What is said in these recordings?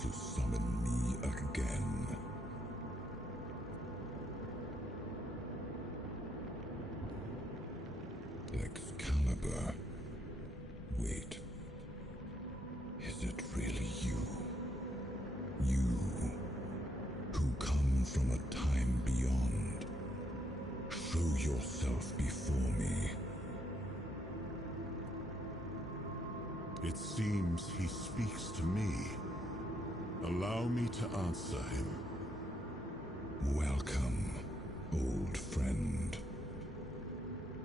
to summon me again. Excalibur. Wait. Is it really you? You, who come from a time beyond. Show yourself before me. It seems he speaks to me. Allow me to answer him. Welcome, old friend.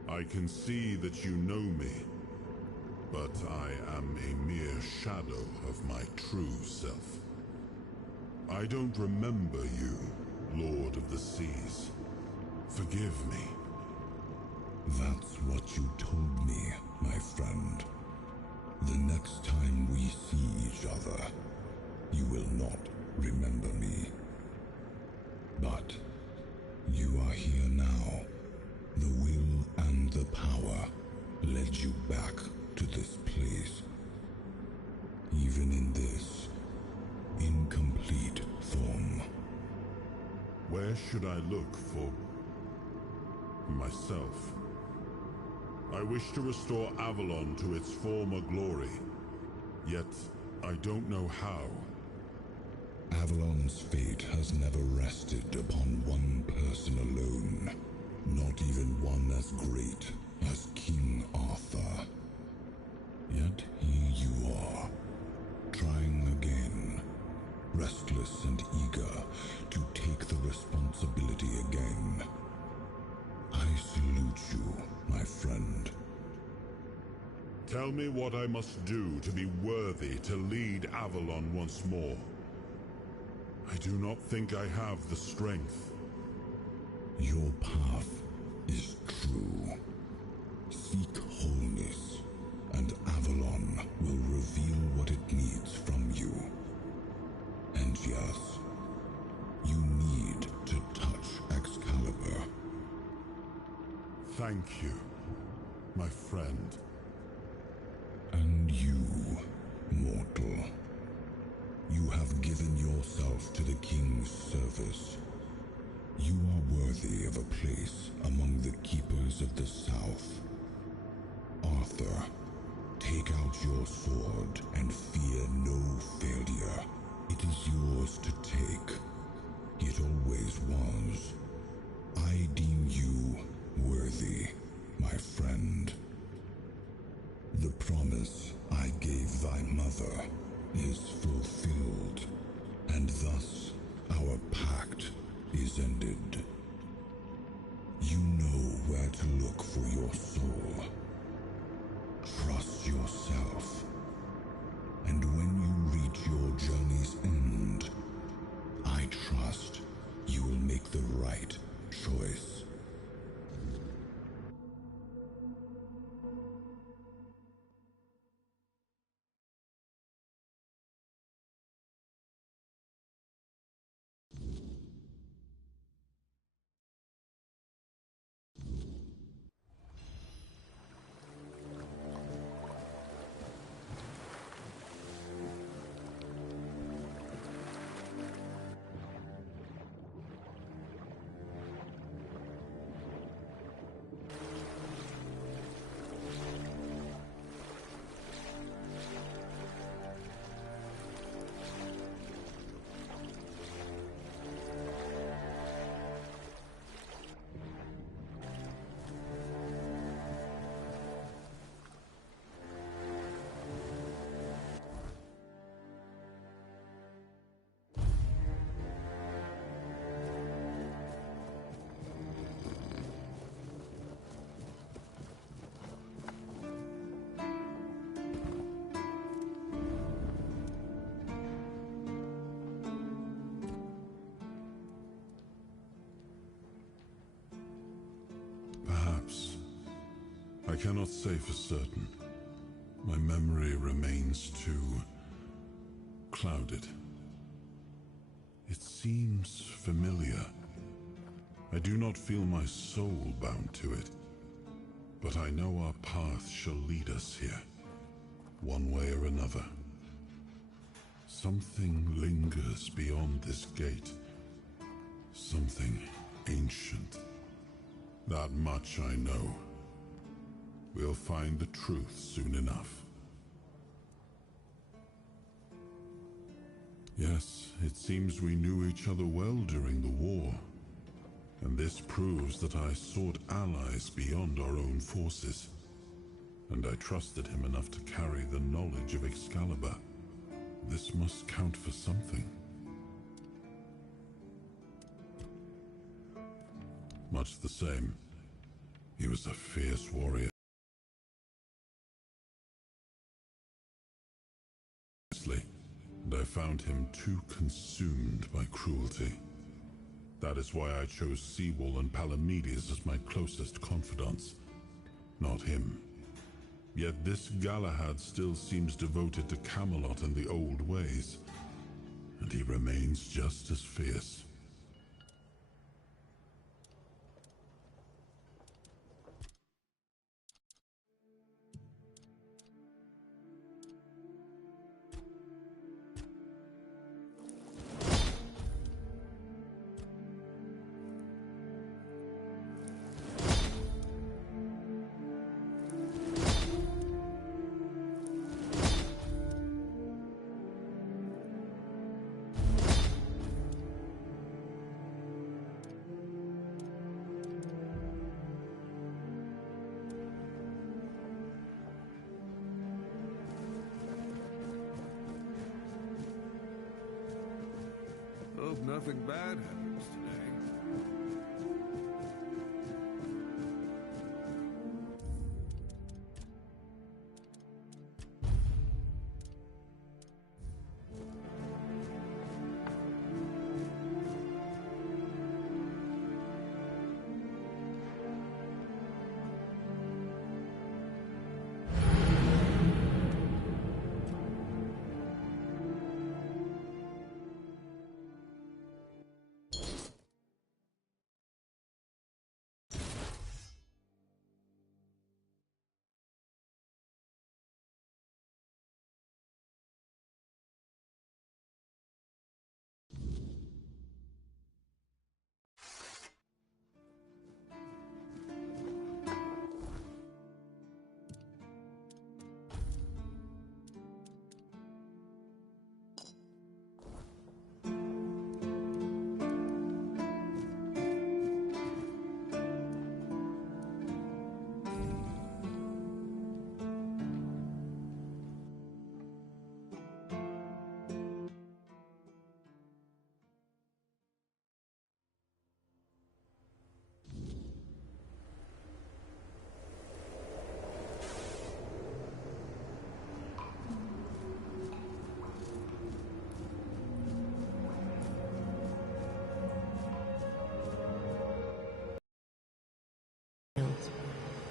I can see that you know me, but I am a mere shadow of my true self. I don't remember you, Lord of the Seas. Forgive me. That's what you told me, my friend. The next time we see each other, you will not remember me. But you are here now. The will and the power led you back to this place. Even in this incomplete form. Where should I look for myself? I wish to restore Avalon to its former glory, yet I don't know how. Avalon's fate has never rested upon one person alone, not even one as great as King Arthur. Yet here you are, trying again, restless and eager to take the responsibility again. I salute you, my friend. Tell me what I must do to be worthy to lead Avalon once more. I do not think I have the strength. Your path is true. Seek wholeness, and Avalon will reveal what it needs from you. And yes, you need to touch Excalibur. Thank you, my friend. And you, mortal. You have given yourself to the King's service. You are worthy of a place among the keepers of the South. Arthur, take out your sword and fear no failure. It is yours to take. It always was. I deem you worthy, my friend. The promise I gave thy mother is fulfilled, and thus our pact is ended. You know where to look for your soul. Trust yourself, and when you reach your journey's end, I trust you will make the right choice. Perhaps. I cannot say for certain. My memory remains too clouded. It seems familiar. I do not feel my soul bound to it, but I know our path shall lead us here, one way or another. Something lingers beyond this gate. Something ancient. That much I know. We'll find the truth soon enough. Yes, it seems we knew each other well during the war. And this proves that I sought allies beyond our own forces. And I trusted him enough to carry the knowledge of Excalibur. This must count for something. Much the same. He was a fierce warrior. And I found him too consumed by cruelty. That is why I chose Seawall and Palamedes as my closest confidants. Not him. Yet this Galahad still seems devoted to Camelot and the old ways. And he remains just as fierce. Hope nothing bad happens today.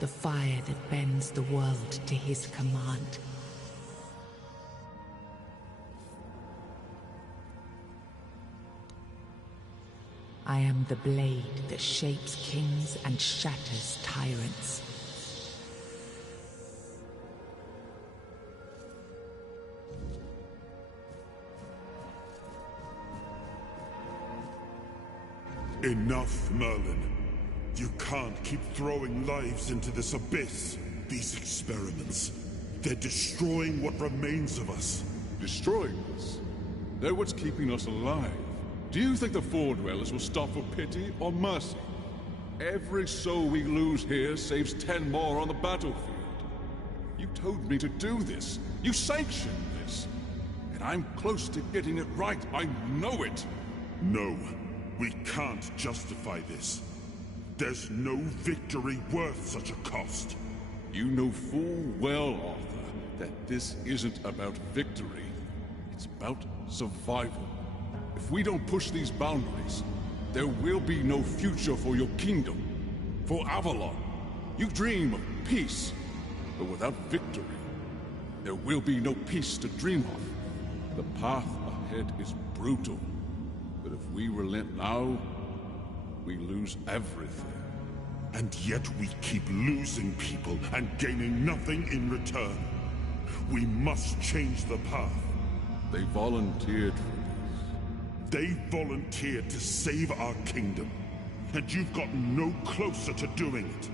The fire that bends the world to his command. I am the blade that shapes kings and shatters tyrants. Enough, Merlin. You can't keep throwing lives into this abyss. These experiments, they're destroying what remains of us. Destroying us? They're what's keeping us alive. Do you think the Four Dwellers will stop for pity or mercy? Every soul we lose here saves 10 more on the battlefield. You told me to do this. You sanctioned this. And I'm close to getting it right. I know it. No, we can't justify this. There's no victory worth such a cost. You know full well, Arthur, that this isn't about victory. It's about survival. If we don't push these boundaries, there will be no future for your kingdom, for Avalon. You dream of peace, but without victory, there will be no peace to dream of. The path ahead is brutal, but if we relent now, we lose everything. And yet we keep losing people and gaining nothing in return. We must change the path. They volunteered for this. They volunteered to save our kingdom, and you've gotten no closer to doing it.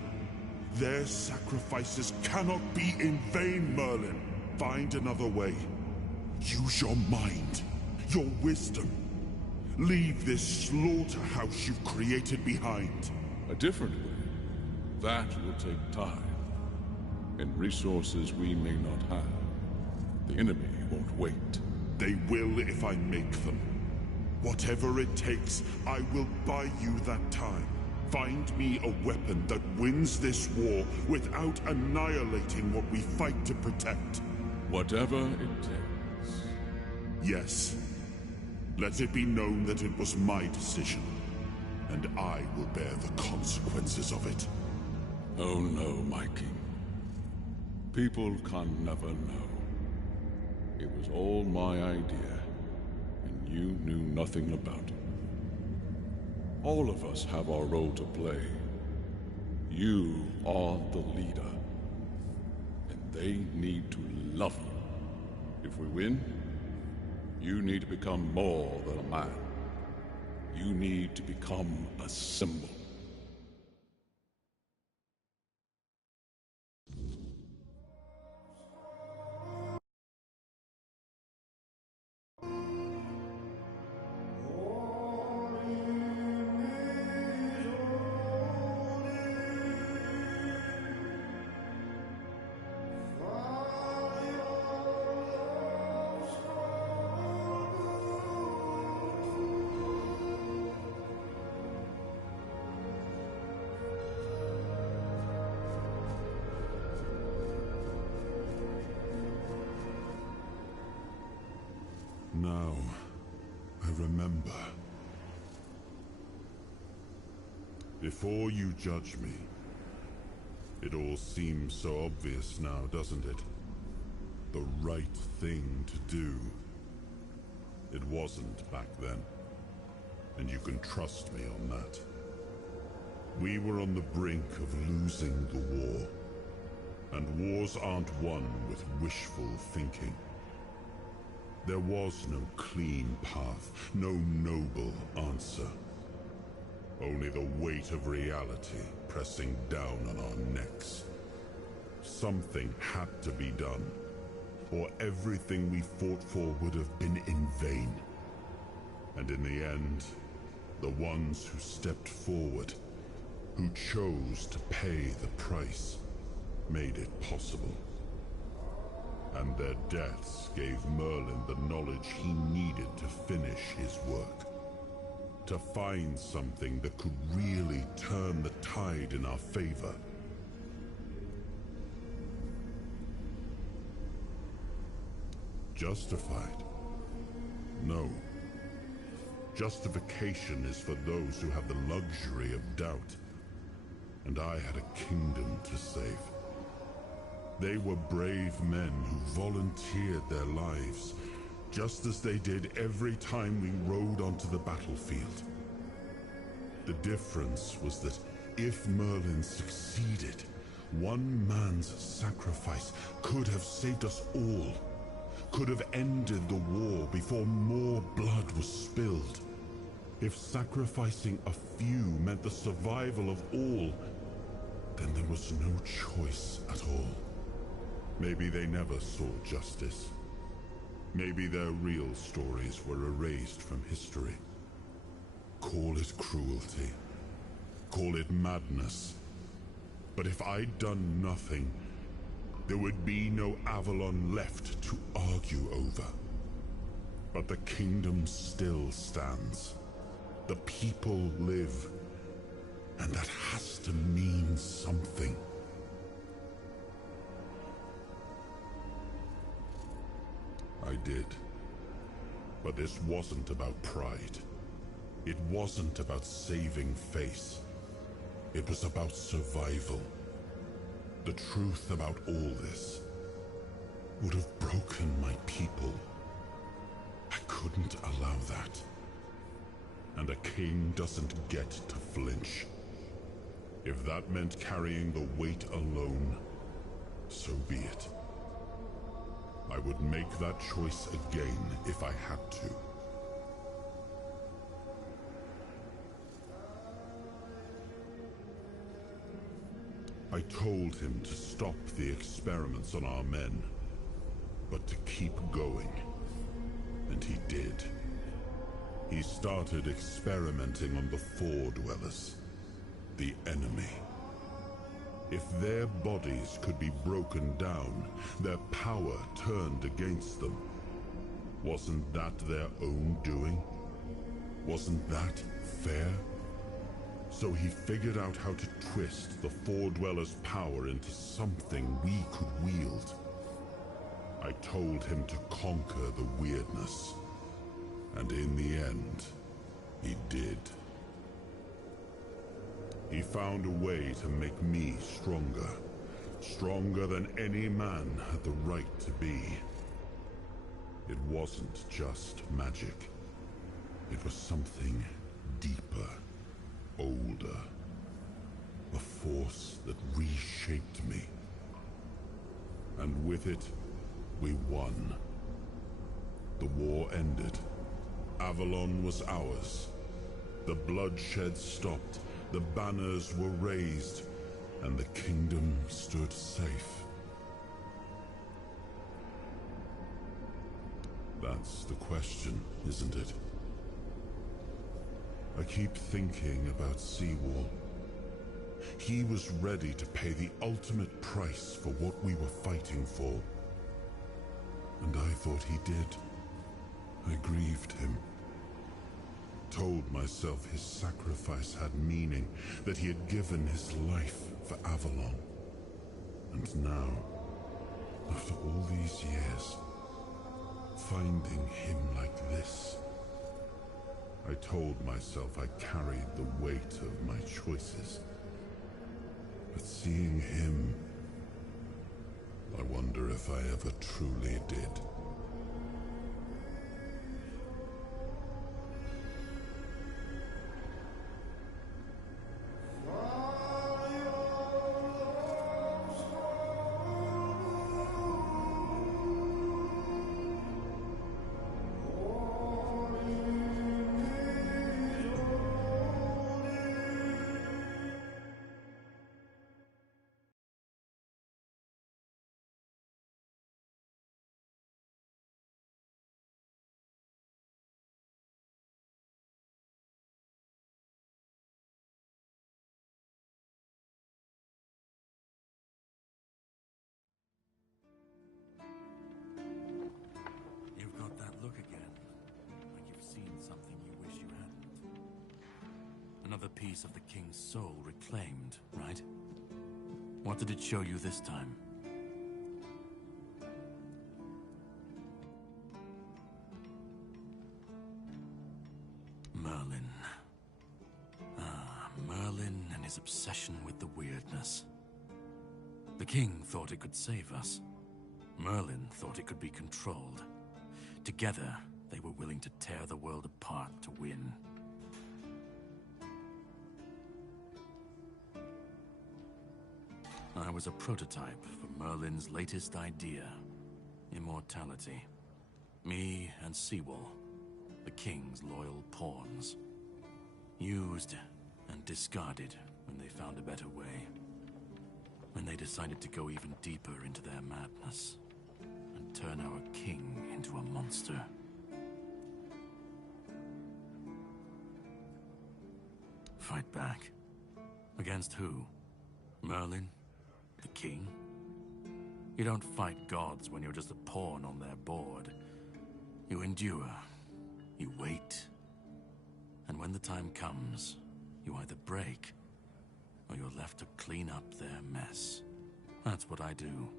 Their sacrifices cannot be in vain, Merlin. Find another way. Use your mind, your wisdom. Leave this slaughterhouse you've created behind. A different way. That will take time, and resources we may not have. The enemy won't wait. They will if I make them. Whatever it takes, I will buy you that time. Find me a weapon that wins this war without annihilating what we fight to protect. Whatever it takes. Yes. Let it be known that it was my decision, and I will bear the consequences of it. Oh no, my king. People can never know. It was all my idea, and you knew nothing about it. All of us have our role to play. You are the leader, and they need to love you. If we win, you need to become more than a man. You need to become a symbol. Now, I remember. Before you judge me, it all seems so obvious now, doesn't it? The right thing to do. It wasn't back then, and you can trust me on that. We were on the brink of losing the war, and wars aren't won with wishful thinking. There was no clean path, no noble answer. Only the weight of reality pressing down on our necks. Something had to be done, or everything we fought for would have been in vain. And in the end, the ones who stepped forward, who chose to pay the price, made it possible. And their deaths gave Merlin the knowledge he needed to finish his work. To find something that could really turn the tide in our favor. Justified? No. Justification is for those who have the luxury of doubt. And I had a kingdom to save. They were brave men who volunteered their lives, just as they did every time we rode onto the battlefield. The difference was that if Merlin succeeded, one man's sacrifice could have saved us all, could have ended the war before more blood was spilled. If sacrificing a few meant the survival of all, then there was no choice at all. Maybe they never saw justice. Maybe their real stories were erased from history. Call it cruelty. Call it madness. But if I'd done nothing, there would be no Avalon left to argue over. But the kingdom still stands. The people live. And that has to mean something. I did. But this wasn't about pride. It wasn't about saving face. It was about survival. The truth about all this would have broken my people. I couldn't allow that. And a king doesn't get to flinch. If that meant carrying the weight alone, so be it. I would make that choice again if I had to. I told him to stop the experiments on our men, but to keep going. And he did. He started experimenting on the Four Dwellers, the enemy. If their bodies could be broken down, their power turned against them, wasn't that their own doing? Wasn't that fair? So he figured out how to twist the Four Dwellers' power into something we could wield. I told him to conquer the weirdness. And in the end, he did. He found a way to make me stronger. Stronger than any man had the right to be. It wasn't just magic. It was something deeper, older. A force that reshaped me. And with it, we won. The war ended. Avalon was ours. The bloodshed stopped, the banners were raised, and the kingdom stood safe. That's the question, isn't it? I keep thinking about Seawall. He was ready to pay the ultimate price for what we were fighting for. And I thought he did. I grieved him. Told myself his sacrifice had meaning, that he had given his life for Avalon. And now, after all these years, finding him like this, I told myself I carried the weight of my choices. But seeing him, I wonder if I ever truly did. You've got that look again, like you've seen something you wish you hadn't. Another piece of the king's soul reclaimed, right? What did it show you this time? Merlin. Merlin and his obsession with the weirdness. The king thought it could save us. Merlin thought it could be controlled. Together, they were willing to tear the world apart to win. I was a prototype for Merlin's latest idea, immortality. Me and Seawall, the king's loyal pawns. Used and discarded when they found a better way. When they decided to go even deeper into their madness and turn our king into a monster. Fight back. Against who? Merlin? The king? You don't fight gods when you're just a pawn on their board. You endure. You wait. And when the time comes, you either break, or you're left to clean up their mess. That's what I do.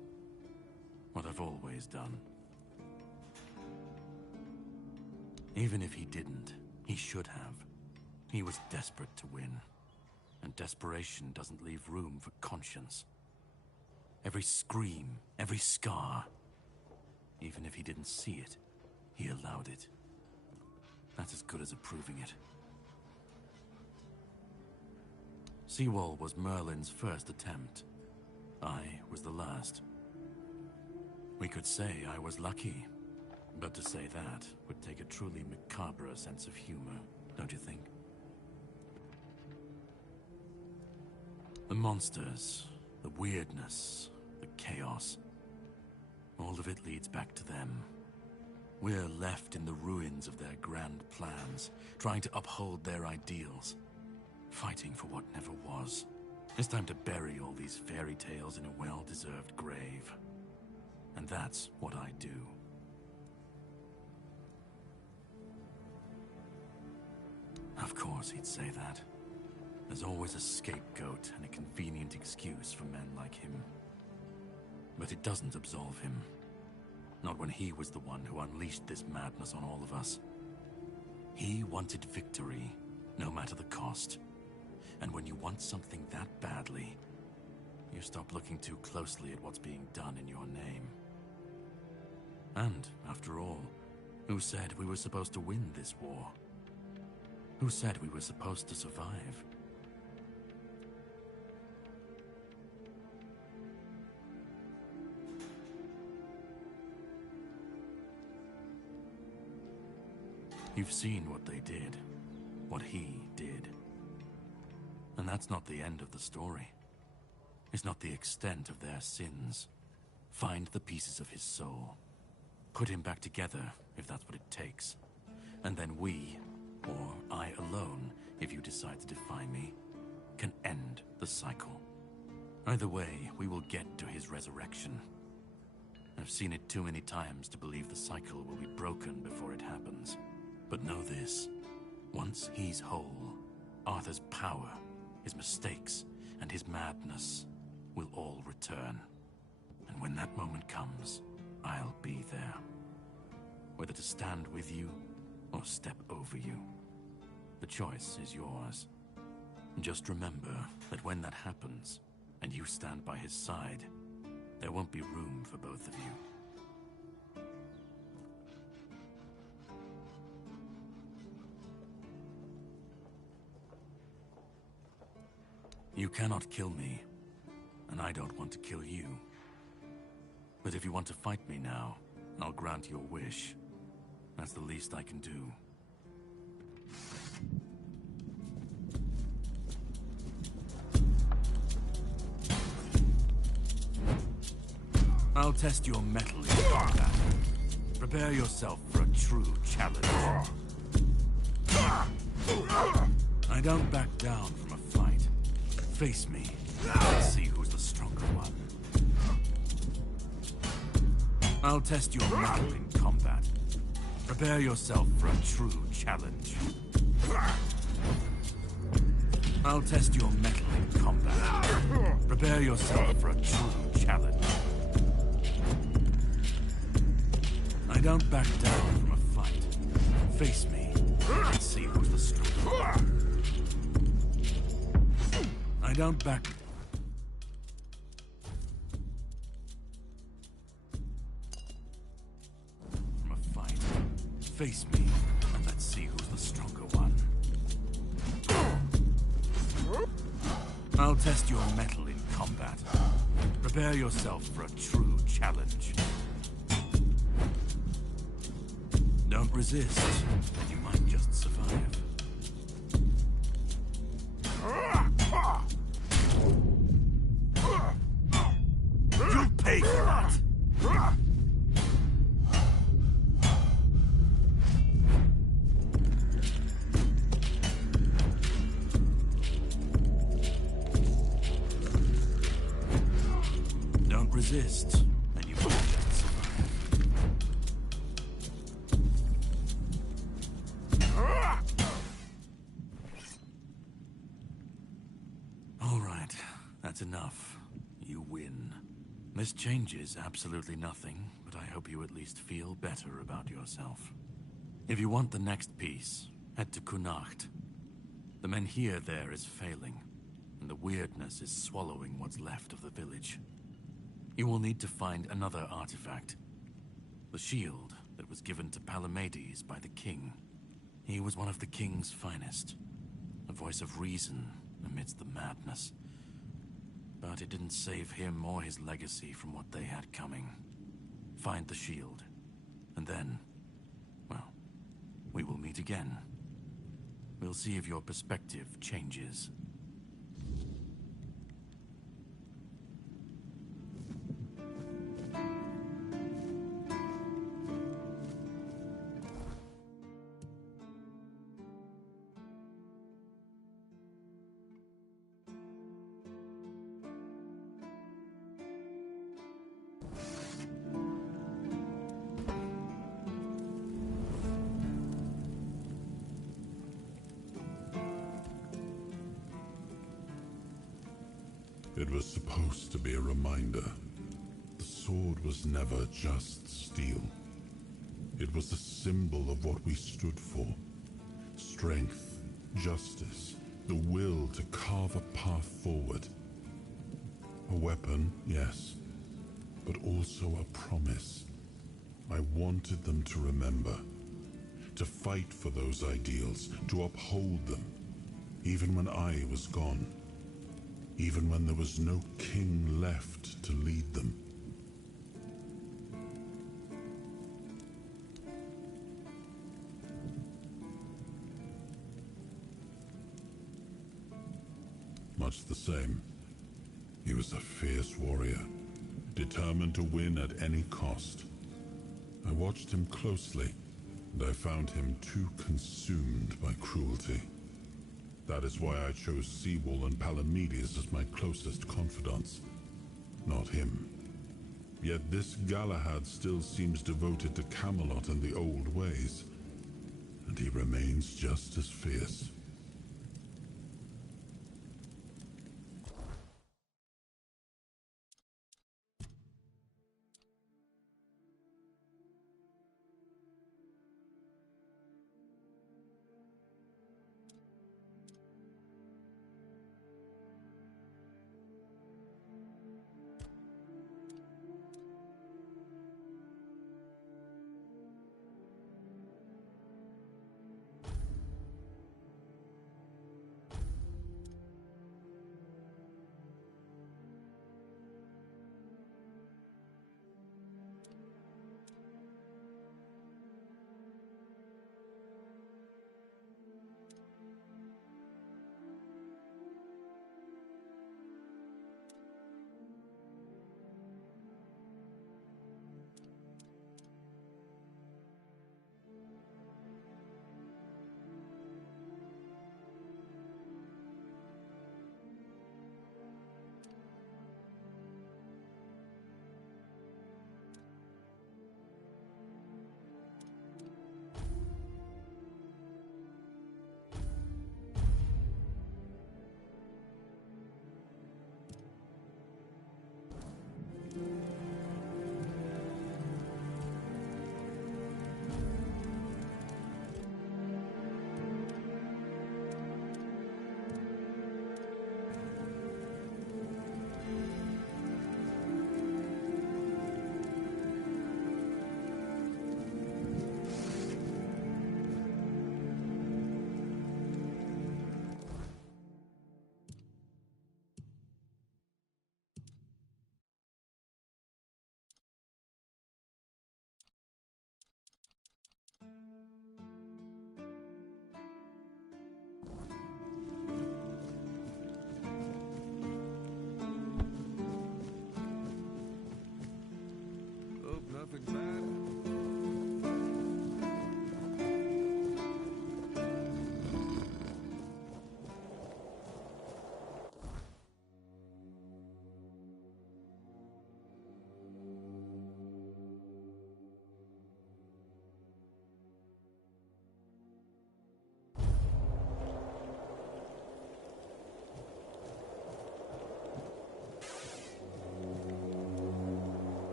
What I've always done. Even if he didn't, he should have. He was desperate to win. And desperation doesn't leave room for conscience. Every scream, every scar. Even if he didn't see it, he allowed it. That's as good as approving it. Seawall was Merlin's first attempt. I was the last. We could say I was lucky, but to say that would take a truly macabre sense of humor, don't you think? The monsters, the weirdness, the chaos, all of it leads back to them. We're left in the ruins of their grand plans, trying to uphold their ideals, fighting for what never was. It's time to bury all these fairy tales in a well-deserved grave. And that's what I do. Of course he'd say that. There's always a scapegoat and a convenient excuse for men like him. But it doesn't absolve him. Not when he was the one who unleashed this madness on all of us. He wanted victory, no matter the cost. And when you want something that badly, you stop looking too closely at what's being done in your name. And, after all, who said we were supposed to win this war? Who said we were supposed to survive? You've seen what they did, what he did. And that's not the end of the story. It's not the extent of their sins. Find the pieces of his soul. Put him back together, if that's what it takes. And then we, or I alone, if you decide to defy me, can end the cycle. Either way, we will get to his resurrection. I've seen it too many times to believe the cycle will be broken before it happens. But know this, once he's whole, Arthur's power, his mistakes, and his madness will all return. And when that moment comes, I'll be there. Whether to stand with you, or step over you. The choice is yours. Just remember that when that happens, and you stand by his side, there won't be room for both of you. You cannot kill me, and I don't want to kill you. But if you want to fight me now, I'll grant your wish. That's the least I can do. I'll test your mettle in combat. Prepare yourself for a true challenge. I don't back down from a fight. Face me. Let's see who's the stronger one. I'll test your mettle in combat. Prepare yourself for a true challenge. I'll test your mettle in combat. Prepare yourself for a true challenge. I don't back down from a fight. Face me. Let's see who's the stronger one. I don't back... from a fight. Face me, and let's see who's the stronger one. I'll test your mettle in combat. Prepare yourself for a true challenge. Don't resist, and you might just survive. You'll pay for that! Don't resist, and you might just survive. All right, that's enough. You win. This changes absolutely nothing, but I hope you at least feel better about yourself. If you want the next piece, head to Kunacht. The Menhir there is failing, and the weirdness is swallowing what's left of the village. You will need to find another artifact. The shield that was given to Palamedes by the king. He was one of the king's finest. A voice of reason amidst the madness. But it didn't save him or his legacy from what they had coming. Find the shield. And then, well, we will meet again. We'll see if your perspective changes. It was supposed to be a reminder. The sword was never just steel. It was a symbol of what we stood for. Strength, justice, the will to carve a path forward. A weapon, yes, but also a promise. I wanted them to remember, to fight for those ideals, to uphold them, even when I was gone. Even when there was no king left to lead them. Much the same. He was a fierce warrior, determined to win at any cost. I watched him closely, and I found him too consumed by cruelty. That is why I chose Seawall and Palamedes as my closest confidants, not him. Yet this Galahad still seems devoted to Camelot and the old ways, and he remains just as fierce.